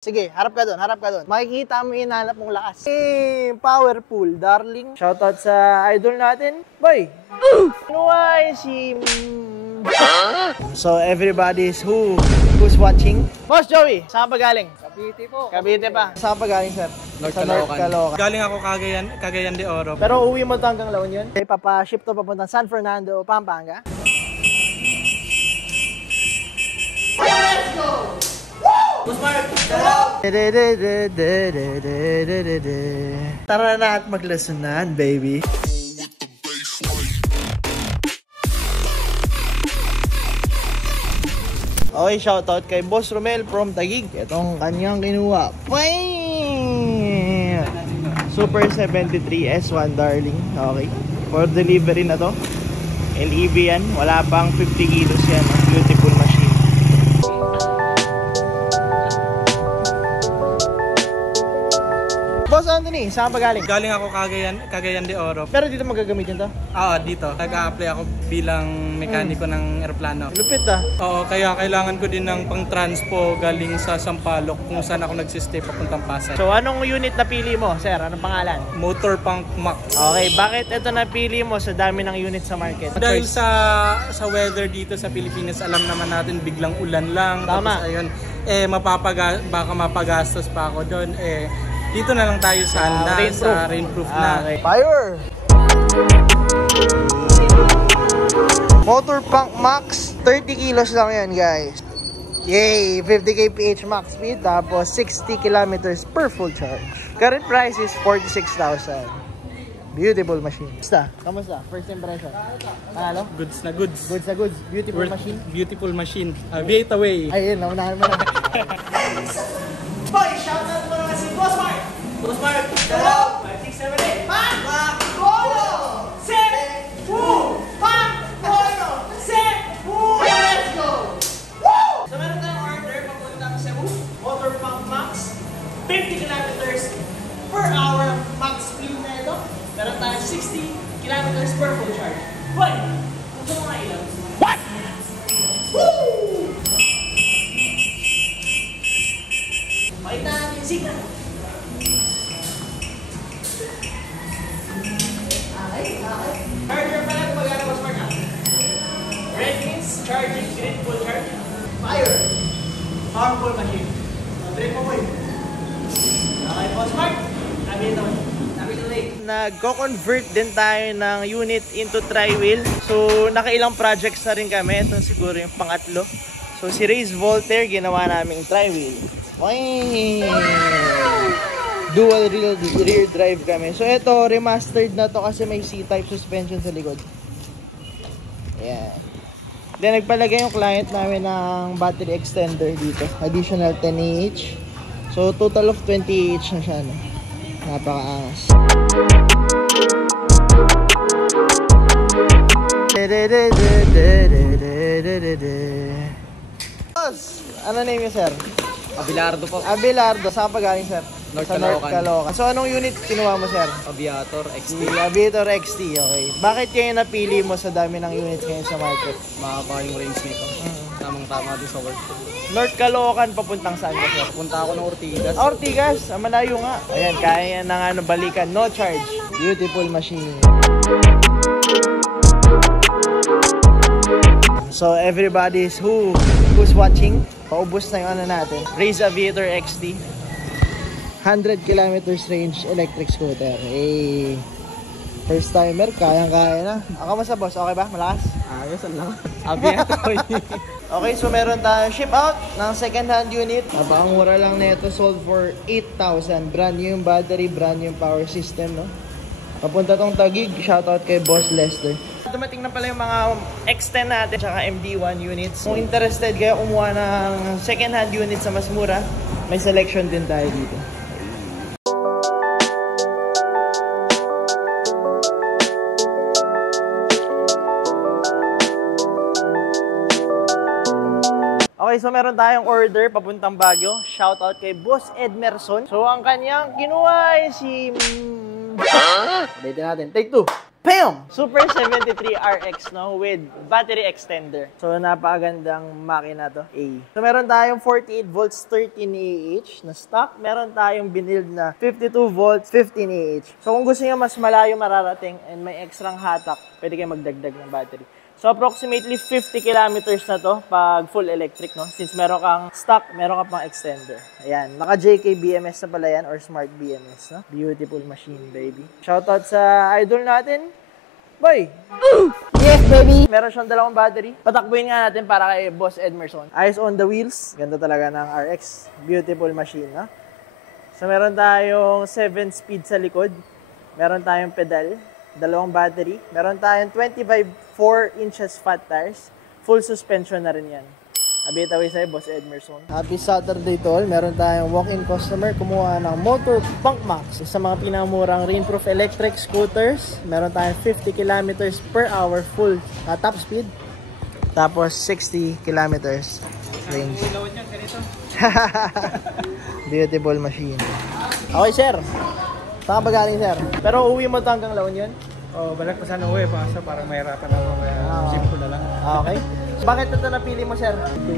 Sige, harap ka doon. Makikita mo yung hanap mong lakas. Powerful, darling. Shoutout sa idol natin, boy. Nuway si... So, everybody's who's watching? Boss Joey, saan pa galing? Cavite po. Cavite pa. Saan pa galing, sir? North Caloocan. Galing ako Cagayan de Oro. Pero uwi mo to hanggang La Union? Papa-ship to papunta San Fernando, Pampanga. Let's go! Tara na at maglasunan, baby. Okay, shoutout kay Boss Romel from Taguig. Itong kanyang kinuha. Super 73 S1, darling. Okay. For delivery na to. LEV yan. Wala pang 50 kilos yan. Beautiful machine. Boss Anthony, saan pa galing? Galing ako Cagayan de Oro. Pero dito magagamitin to? Oo, dito. Nag-a-apply ako bilang mekaniko ng eroplano. Lupit ah. Oo, kaya kailangan ko din ng pang-transpo galing sa Sampaloc kung saan ako nagsistay papuntang Pasay. So anong unit napili mo, sir? Anong pangalan? Motor Punk Max. Okay, bakit ito napili mo sa dami ng unit sa market? Dahil sa weather dito sa Pilipinas, alam naman natin biglang ulan lang. Tama. Tapos ayun, baka mapagastos pa ako doon. Dito na lang tayo sa rainproof na. Okay. Fire! Motor Punk Max, 30 kilos lang yan, guys. Yay! 50 kph max speed, tapos 60 kilometers per full charge. Current price is 46,000. Beautiful machine. Kamusta? First impression? Panalo? Goods na goods. Goods na goods. Beautiful machine. Beautiful machine. Wait away. Ayun, naunahan mo na. Boy, shoutout mo naman si Boss Mark! Boss Mark! Hello! 5, 6, 7, 8! Pak! Polo! Set! Woo! Pak! Polo! Set! Woo! Let's go! Woo! So meron tayong order papuntang Cebu. Motor Punk Max. 50 kilometers per hour max speed na ito. Meron tayong 60 kilometers per full charge. Boy! Ito mga ilaw. What? Woo! Pakita natin yung signal. Charger pala kung magana Boss Mark. Red means charging, green full charge. Fire! Powerful machine. Drink mo po yun. Okay, Boss Mark. Sabi ito. Nag-convert din tayo ng unit into tri-wheel. So, nakailang projects na rin kami. Ito siguro yung pangatlo. So, si Race Voltaire, ginawa naming tri-wheel. Dual rear drive kami. So ito, remastered na to kasi may C-type suspension sa likod. Ayan. Then nagpalagay yung client namin ng battery extender dito. Additional 10 Ah. So total of 20 Ah na siya. No? Napakaangas. Boss, ano name niyo, sir? Abelardo po. Abelardo, saan pa galing, sir? North Caloocan. So anong unit kinuha mo, sir? Aviator XT. Aviator XT, okay. Bakit kayo napili mo sa dami ng units ngayon sa market? Mahaba yung range nito. Tamang-tama din sa work ko. North Caloocan, papuntang saan ka, sir? Punta ako ng Ortigas. Ortigas, malayo nga. Ayan, kaya na nga balikan. No charge. Beautiful machine. So everybody's who's watching, paubos na yung ano natin. Race Aviator XT. 100 kilometers range electric scooter. Hey, first timer, kayang-kaya na. Kamusta, boss? Okay ba? Malakas? Ayos lang. Aviator. Okay, so meron tayong ship out ng second hand unit. Ang mura lang nito, sold for 8,000. Brand new yung battery, brand new yung power system, no? Papunta tong Taguig. Shoutout kay Boss Lester. Dumating na pala yung mga X10 natin tsaka MD1 units. Kung interested kayo kumuha ng second hand unit sa mas mura, may selection din tayo dito. Okay, so meron tayong order papuntang Baguio. Shoutout kay Boss Edmerson. So ang kanyang kinuha ay si... Ulitin natin. Take 2. Bam! Super 73 RX, no? With battery extender. So, napakagandang makina to. A. So, meron tayong 48 volts 13 AH na stock. Meron tayong binild na 52 volts 15 AH. So, kung gusto nyo mas malayo mararating and may extrang hatak, pwede kayo magdagdag ng battery. So, approximately 50 kilometers na to pag full electric, no? Since meron kang stock, meron ka pang extender. Ayan, naka JK BMS na pala yan or Smart BMS, no? Beautiful machine, baby. Shoutout sa idol natin, boy! Yes, baby! Meron siyang dalawang battery. Patakbuhin nga natin para kay Boss Edmerson. Eyes on the wheels. Ganda talaga ng RX. Beautiful machine, no? So, meron tayong 7-speed sa likod. Meron tayong pedal. Dalawang battery. Meron tayong 25 4 inches fat tires. Full suspension na rin yan. Abit away sa'yo, Boss Edmerson. Happy Saturday, tol. Meron tayong walk-in customer kumuha ng Motor Punk Max. Sa mga pinamurang rainproof electric scooters. Meron tayong 50 kilometers per hour full top speed. Tapos 60 kilometers range. Beautiful machine. Okay, sir. Saan ka ba galing, sir? Pero uwi mo ito hanggang La Union? Oh, balik pa sana uwi pa. So, parang mahirapan ako. Simple na lang. Okay. So, bakit ito napili mo, sir?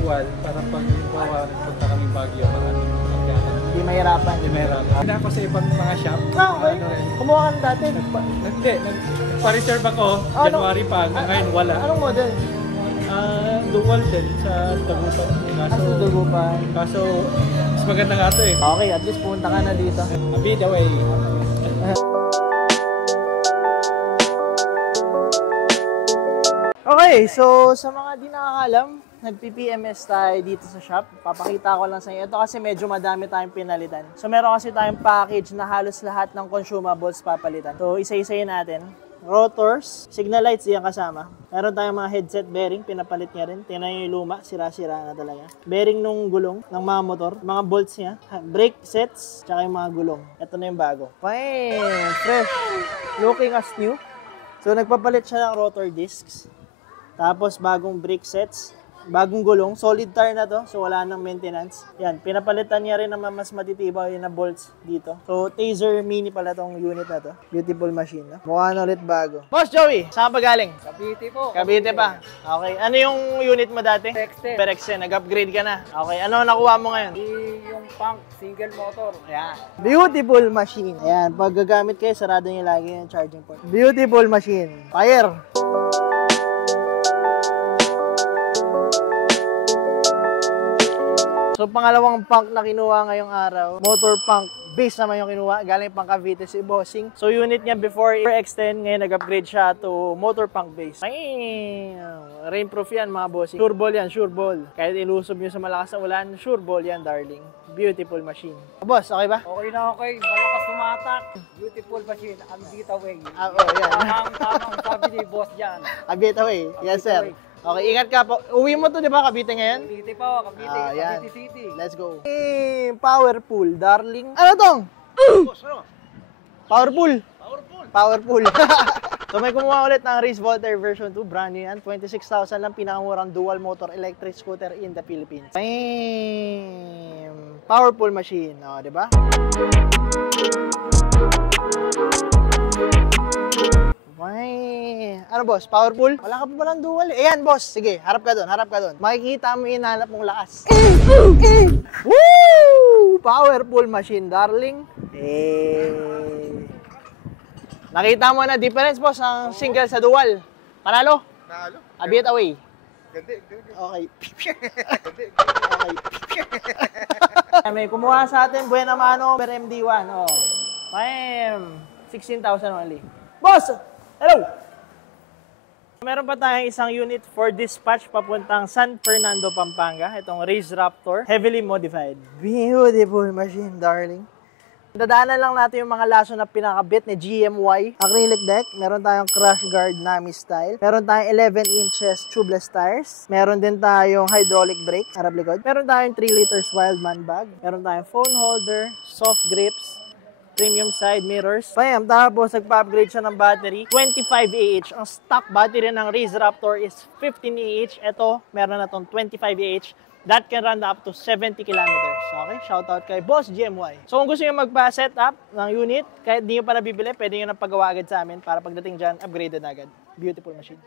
Dual. Para pag punta kami Baguio, Hindi mahirapan. Hindi mahirapan. Hindi ako sa ibang mga shop. Okay. Kumuha ka dati. Hindi. Nagpa-reserve ako. January pa. Ngayon wala. Anong model? Dual din sa Dagupan. Sa Dagupan. Kaso, mas maganda nga ito eh. Okay, at least punta ka na dito. Abid away. Okay, so sa mga di nakakalam, nag-PPMS tayo dito sa shop. Papakita ko lang sa inyo. Ito kasi medyo madami tayong pinalitan. So meron kasi tayong package na halos lahat ng consumables papalitan. So isa-isayin natin. Rotors, signal lights diyan kasama. Meron tayong mga headset bearing, pinapalit niya rin. Tingnan nyo yung luma, sira-sira na talaga. Bearing nung gulong ng mga motor, mga bolts niya, brake sets, tsaka yung mga gulong. Ito na yung bago. Fine, fresh, looking as new. So nagpapalit siya ng rotor discs. Tapos bagong brake sets, bagong gulong, solid tire na to, so wala nang maintenance. Yan, pinapalitan niya rin ng mas matitibay na bolts dito. So Taser Mini pala tong unit na to. Beautiful machine, no? Mukha na ulit bago. Boss Joey, saan pa galing? Cavite po. Cavite pa. Okay, ano yung unit mo dati? Pexten. Pexten, nag-upgrade ka na. Okay, ano nakuha mo ngayon? Yung punk single motor. Ayan. Beautiful machine. Ayan, pag gagamit kayo, sarado niyo lagi yung charging port. Beautiful machine. Fire! So, pangalawang punk na kinuha ngayong araw, motor punk base naman yung kinuha, galing pang Cavite si Bossing. So, unit niya before extend, ngayon nag-upgrade siya to motor punk base. Ay, rainproof yan mga bossing. Sure ball yan, sure ball. Kahit ilusob nyo sa malakas na ulan, sure ball yan, darling. Beautiful machine. Boss, okay ba? Okay na okay. Malakas tumatak. Beautiful machine. Ambit away. Yan. Tamang sabi ni boss dyan. Ambit away. Yes, sir. Okay, ingat ka po. Uwi mo to, di ba, Cavite ngayon? Cavite po, Cavite. Cavite City. Let's go. Powerful, darling. Ano tong? Powerful. Powerful. So may kumuha ulit ng Race Volter version 2, brand new yan. 26,000 lang, pinakamurang dual motor electric scooter in the Philippines. Bam! Powerful machine, oh, di ba? Ano boss, powerful? Wala ka pa palang dual eh. Ayan boss, sige, harap ka doon, harap ka doon. Makikita mo yung hanap mong lakas. Woo! Powerful machine, darling. Nakita mo na difference boss ang single sa dual. Panalo? Panalo? Abit away. Ganda. Okay. Okay. May kumuha sa atin, Buena Mano, per MD1. Oh. 16,000 only. Boss! Hello! Meron pa tayong isang unit for dispatch papuntang San Fernando, Pampanga. Itong Race Raptor, heavily modified. Beautiful machine, darling. Dadaanan lang natin yung mga laso na pinakabit ni GMY. Acrylic deck, meron tayong crash guard Nami style. Meron tayong 11 inches tubeless tires. Meron din tayong hydraulic brake, harap likod. Meron tayong 3 liters Wildman bag. Meron tayong phone holder, soft grips, premium side mirrors. Bam! Tapos nagpa-upgrade siya ng battery. 25 AH. Ang stock battery ng Race Raptor is 15 AH. Ito, meron na itong 25 AH. That can run up to 70 kilometers. Okay, shoutout kay Boss GMY. So kung gusto nyo magpa-set up ng unit, kahit di nyo pa nabibili, pwede nyo na pagawa agad sa amin para pagdating dyan, upgraded na agad. Beautiful machine.